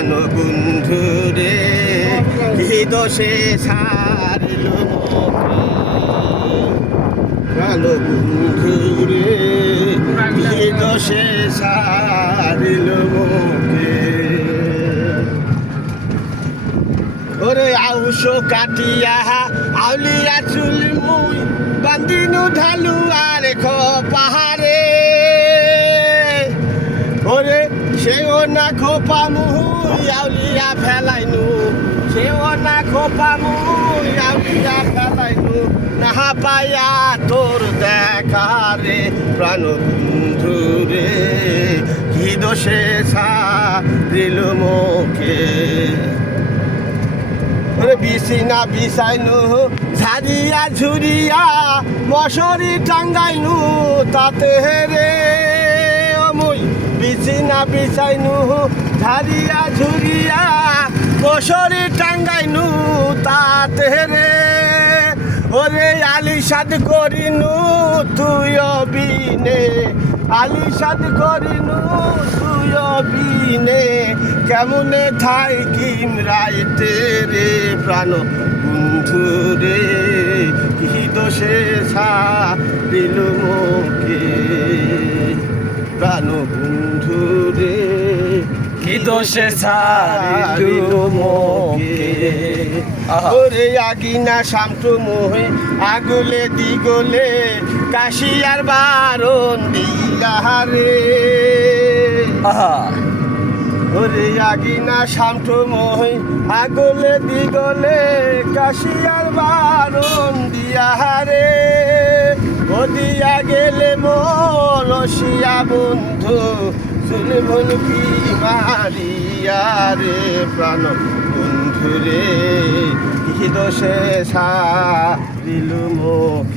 প্রাণ বন্ধু রে কি দোষে সারিল মোকে প্রাণ বন্ধু রে কি দোষে সারিল মোকে ওরে আউশ কাটিয়া আউলিয়া চুল মুই বান্দিনু ঢালু আর পাহাড়ে ওরে সেও না খোপা মুই আউলিয়া ফেলাইনু সেও না খোপা মুই আউলিয়া ফেলাইনু না পায়া তোর দেখা রে প্রাণ বন্ধু রে কি দোষে সারিল মোকে বিছিনা বিছাইনু ঝাড়িয়া ঝুরিয়া মশারি টাঙ্গাইনু তাতে রে মুই বিছিনা বিছাইনু ঝাড়িয়া ঝুরিয়া মশারি টাঙ্গাইনু তাতে রে ওরে আলিশাদ করিনু তুই বিনে আলিশাদ করিনু তুই বিনে কেমনে থাইকিম রাইতে রে প্রাণ বন্ধু রে কি দোষে সারিল মোকে প্রাণ বন্ধু রে কি দোষে সারিল মোকে ওরে আগিনা সামটু মোহে আগলে দিগলে কাশিয়ার বারণ দিলারে ওরে আগিনা সামটু মোহে আগলে দিগলে কাশিয়ার বারণ দিয়ারে ও দিয়া গেলে মরসিয়া বন্ধু চুলবন কি মারিয়া রে প্রাণ বন্ধু রে কি দোষে সারিল মোকে।